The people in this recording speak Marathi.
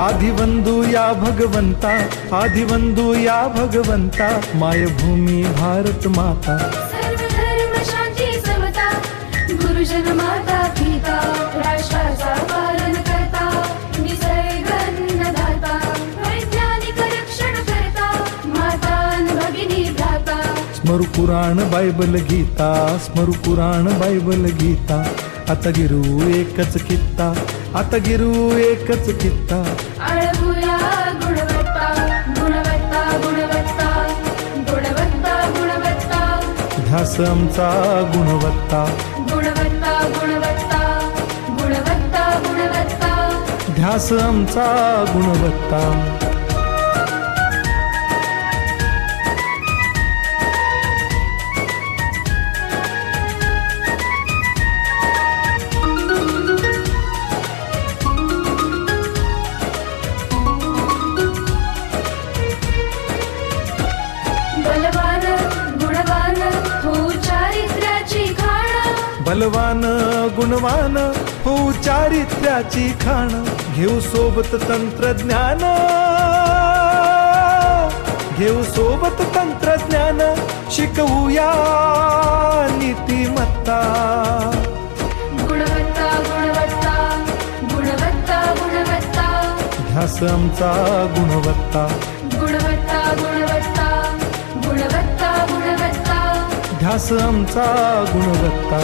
आदिवंदू या भगवंता, आदिवंदू या भगवंता, मायभूमी भारत माता. सर्व धर्म शांती समता, गुरुजन माता पिता, राष्ट्राचा पालन करता, निसर्ग अन्नदाता, वैज्ञानिक रक्षण करता, माता भगिनी भ्राता. स्मरू पुराण बायबल गीता, स्मरू पुराण बायबल गीता. आता गिरू एकच कित्ता, आता गिरू एकच कित्ता. आळवूया गुणवत्ता, गुणवत्ता, गुणवत्ता, गुणवत्ता, गुणवत्ता. ध्यास आमचा गुणवत्ता, गुणवत्ता, गुणवत्ता, गुणवत्ता, गुणवत्ता. ध्यास आमचा गुणवत्ता. बलवान गुणवान हो चारित्र्याची खाण. बलवान गुणवान हो चारित्र्याची खाण. घेऊ सोबत तंत्रज्ञान, घेऊ सोबत तंत्रज्ञान. शिकवूया नीतिमत्ता. गुणवत्ता, गुणवत्ता, गुणवत्ता, गुणवत्ता. ध्यास आमचा गुणवत्ता, गुणवत्ता, गुणवत्ता, गुणवत्ता, गुणवत्ता. ध्यास आमचा गुणवत्ता.